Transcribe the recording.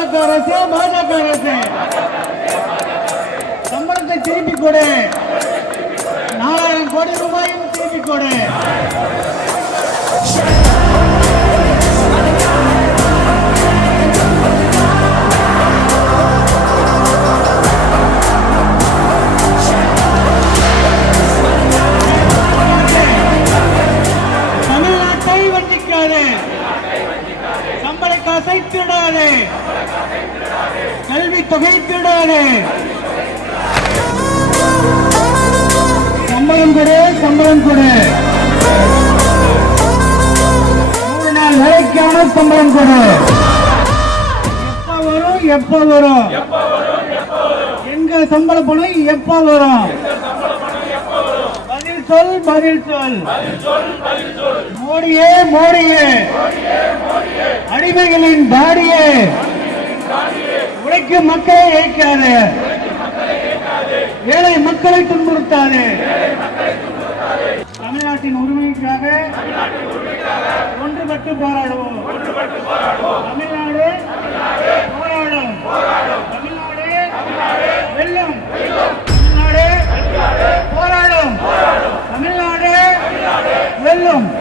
பாஜக அரசு பாஜக அரசு. சம்பளத்தை திருப்பி கொடு. நாலாயிரம் கோடி ரூபாயும் திருப்பி கொடு. தமிழ்நாட்டை வஞ்சிக்காதே. காசை திருடாதே கல்வி தொகை திருடாதே சம்பளம் கொடு சம்பளம் கொடு. நாள் வேலைக்கான சம்பளம் கொடு. எப்ப வரும் எப்ப வரும்? எங்க சம்பளம் பணம் எப்ப வரும்? சொல் பதில் சொல். மோடியே மோடியே. அடிமைகளின் தாடியே. உழைக்கும் மக்களை ஏற்காது. ஏழை மக்களை துன்புறுத்தாது. தமிழ்நாட்டின் உரிமைக்காக ஒன்றுபட்டு போராடுவோம். வேண்டும்